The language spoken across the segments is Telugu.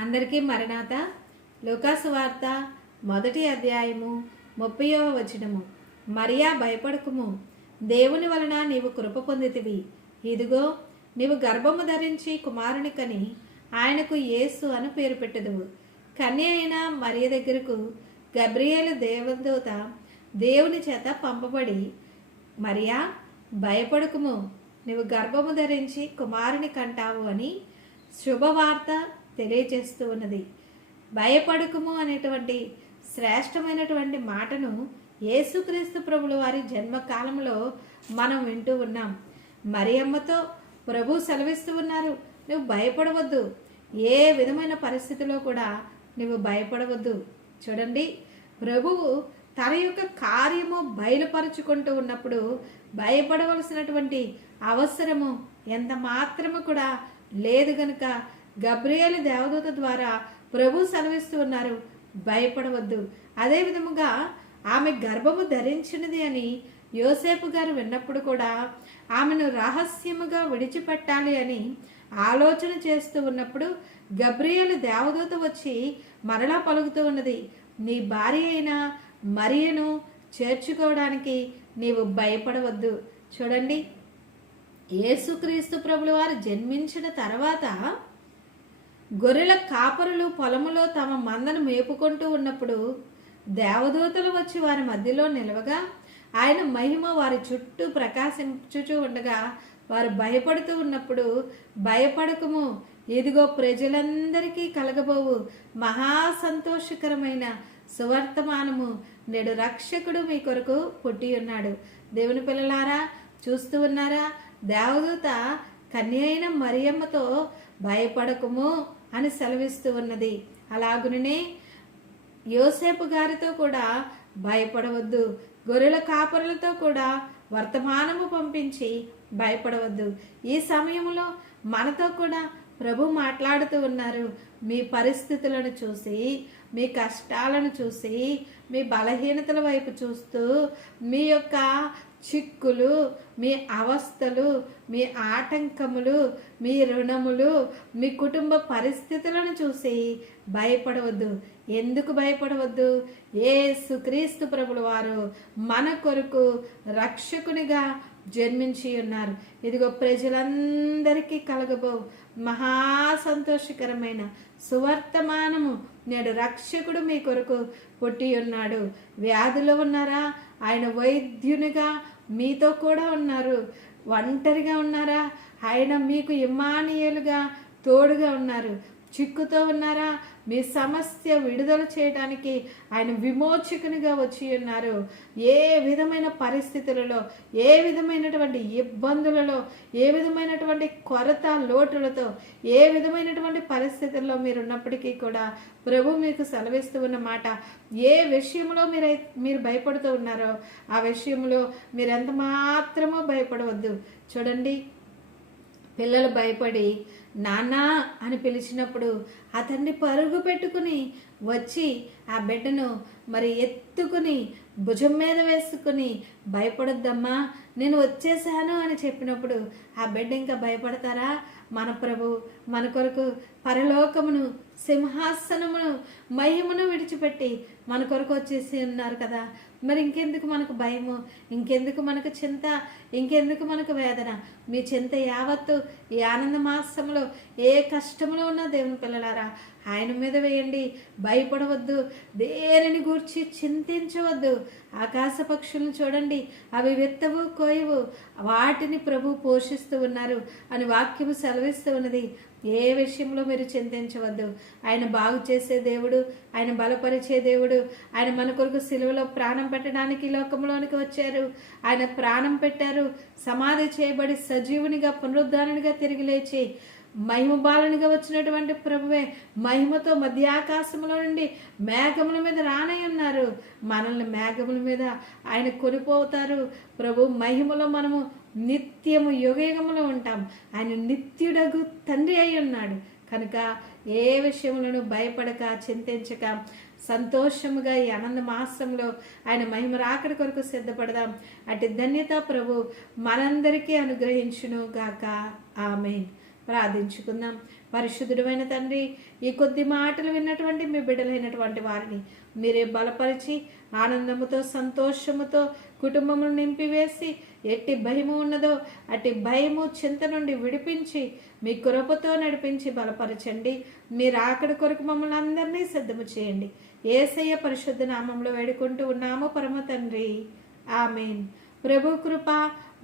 అందరికీ మరణాత. లూకాసు వార్త 1వ అధ్యాయము 30వ వచనము. మరియా, భయపడకుము, దేవుని వలన నీవు కృప పొందితివి. ఇదిగో, నీవు గర్భము ధరించి కుమారుని కని ఆయనకు యేసు అని పేరు పెట్టెదవు. కన్య అయిన మరియ దగ్గరకు గబ్రియేలు దేవదూత దేవుని చేత పంపబడి, మరియా, భయపడకుము, నీవు గర్భము ధరించి కుమారుని కంటావు అని శుభవార్త తెలియజేస్తూ ఉన్నది. భయపడకుము అనేటువంటి శ్రేష్టమైనటువంటి మాటను యేసుక్రీస్తు ప్రభుల వారి జన్మకాలంలో మనం వింటూ ఉన్నాం. మరియమ్మతో ప్రభు సెలవిస్తూ ఉన్నారు, నువ్వు భయపడవద్దు, ఏ విధమైన పరిస్థితిలో కూడా నువ్వు భయపడవద్దు. చూడండి, ప్రభువు తన యొక్క కార్యము బయలుపరుచుకుంటూ ఉన్నప్పుడు భయపడవలసినటువంటి అవసరము ఎంత మాత్రము కూడా లేదు గనుక గబ్రియేలు దేవదూత ద్వారా ప్రభు సెలవిస్తూ ఉన్నారు, భయపడవద్దు. అదే విధముగా ఆమె గర్భము ధరించినది అని యోసేపు గారు విన్నప్పుడు కూడా ఆమెను రహస్యముగా విడిచిపెట్టాలి అని ఆలోచన చేస్తూ ఉన్నప్పుడు గబ్రియేలు దేవదూత వచ్చి మరలా పలుకుతూ ఉన్నది, నీ భార్య అయిన మరియను చేర్చుకోవడానికి నీవు భయపడవద్దు. చూడండి, యేసుక్రీస్తు ప్రభుల వారు జన్మించిన తర్వాత గొర్రెల కాపరులు పొలములో తమ మందను మేపుకుంటూ ఉన్నప్పుడు దేవదూతలు వచ్చి వారి మధ్యలో నిలవగా ఆయన మహిమ వారి చుట్టూ ప్రకాశించుచూ ఉండగా వారు భయపడుతూ ఉన్నప్పుడు, భయపడకము, ఇదిగో ప్రజలందరికీ కలగబోవు మహా సంతోషకరమైన సువర్తమానము, నేడు రక్షకుడు మీ కొరకు పుట్టి ఉన్నాడు. దేవుని పిల్లలారా, చూస్తూ ఉన్నారా, దేవదూత కన్య అయిన మరియమ్మతో భయపడకము అని సెలవిస్తూ ఉన్నది. అలాగునే యోసేపు గారితో కూడా భయపడవద్దు, గొర్రెల కాపరులతో కూడా వర్తమానము పంపించి భయపడవద్దు. ఈ సమయంలో మనతో కూడా ప్రభు మాట్లాడుతూ ఉన్నారు. మీ పరిస్థితులను చూసి, మీ కష్టాలను చూసి, మీ బలహీనతల వైపు చూస్తూ, మీ యొక్క చిక్కులు, మీ అవస్థలు, మీ ఆటంకములు, మీ రుణములు, మీ కుటుంబ పరిస్థితులను చూసి భయపడవద్దు. ఎందుకు భయపడవద్దు? యేసుక్రీస్తు ప్రభుల వారు మన కొరకు రక్షకునిగా జన్మించి ఉన్నారు. ఇదిగో ప్రజలందరికీ కలగబో మహా సంతోషకరమైన సువర్తమానము, నేడు రక్షకుడు మీ కొరకు పుట్టి ఉన్నాడు. వ్యాధిలో ఉన్నారా? ఆయన వైద్యునిగా మీతో కూడా ఉన్నారు. ఒంటరిగా ఉన్నారా? ఆయన మీకు ఇమ్మానుయేలుగా తోడుగా ఉన్నారు. చిక్కుతో ఉన్నారా? మీ సమస్య విడుదల చేయడానికి ఆయన విమోచకునిగా వచ్చి ఉన్నారు. ఏ విధమైన పరిస్థితులలో, ఏ విధమైనటువంటి ఇబ్బందులలో, ఏ విధమైనటువంటి కొరత లోటులతో, ఏ విధమైనటువంటి పరిస్థితుల్లో మీరు ఉన్నప్పటికీ కూడా ప్రభు మీకు సెలవిస్తూ ఉన్న మాట, ఏ విషయంలో మీరు భయపడుతూ ఉన్నారో ఆ విషయంలో మీరు ఎంత మాత్రమో భయపడవద్దు. చూడండి, పిల్లలు భయపడి నాన్న అని పిలిచినప్పుడు ఆ తండ్రి పరుగు పెట్టుకుని వచ్చి ఆ బిడ్డను మరి ఎత్తుకుని భుజం మీద వేసుకుని, భయపడొద్దమ్మా, నేను వచ్చేసాను అని చెప్పినప్పుడు ఆ బిడ్డ ఇంకా భయపడతారా? మన ప్రభు మన కొరకు పరలోకమును, సింహాసనమును, మహిమను విడిచిపెట్టి మన కొరకు వచ్చేసి ఉన్నారు కదా. మరి ఇంకెందుకు మనకు భయము? ఇంకెందుకు మనకు చింత? ఇంకెందుకు మనకు వేదన? మీ చింత యావత్తు ఈ ఆనంద మాసంలో ఏ కష్టంలో ఉన్నా దేవుని పిల్లలారా ఆయన మీద వేయండి. భయపడవద్దు, దేనిని గూర్చి చింతించవద్దు. ఆకాశ పక్షులను చూడండి, అవి విత్తవు, కోయవు, వాటిని ప్రభు పోషిస్తూ ఉన్నారు అని వాక్యము సెలవిస్తూ ఉన్నది. ఏ విషయంలో మీరు చింతించవద్దు. ఆయన బాగు చేసే దేవుడు, ఆయన బలపరిచే దేవుడు. ఆయన మన కొరకు సిలువలో ప్రాణం పెట్టడానికి లోకంలోనికి వచ్చారు. ఆయన ప్రాణం పెట్టారు, సమాధి చేయబడి సజీవునిగా పునరుద్ధానునిగా తిరిగి లేచి మహిమ బాలనిగా వచ్చినటువంటి ప్రభువే మహిమతో మధ్యాకాశంలో నుండి మేఘముల మీద రానై ఉన్నారు. మనల్ని మేఘముల మీద ఆయన కొనిపోతారు. ప్రభు మహిమలో మనము నిత్యము యుగయుగములో ఉంటాం. ఆయన నిత్యుడగు తండ్రి అయి ఉన్నాడు కనుక ఏ విషయంలోనూ భయపడక, చింతించక, సంతోషముగా ఈ ఆనంద మాసంలో ఆయన మహిమ రాకడ కొరకు సిద్ధపడదాం. అటు ధన్యత ప్రభు మనందరికీ అనుగ్రహించును గాక. ఆమేన్. ప్రార్థించుకుందాం. పరిశుద్ధుడైన తండ్రి, ఈ కొద్ది మాటలు విన్నటువంటి మీ బిడ్డలైనటువంటి వారిని మీరే బలపరిచి ఆనందముతో సంతోషముతో కుటుంబమును నింపివేసి ఎట్టి భయము ఉన్నదో అట్టి భయము చింత నుండి విడిపించి మీ కృపతో నడిపించి బలపరచండి. మీరు ఆకడి కొరకు మమ్మల్ని అందరినీ సిద్ధము చేయండి. యేసయ్య పరిశుద్ధ నామంలో వేడుకుంటూ ఉన్నాము పరమ తండ్రి, ఆమేన్. ప్రభు కృప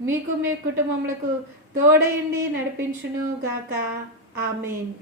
మీకు మీ కుటుంబములకు తోడయండి, నడిపించును గాక. ఆమేన్.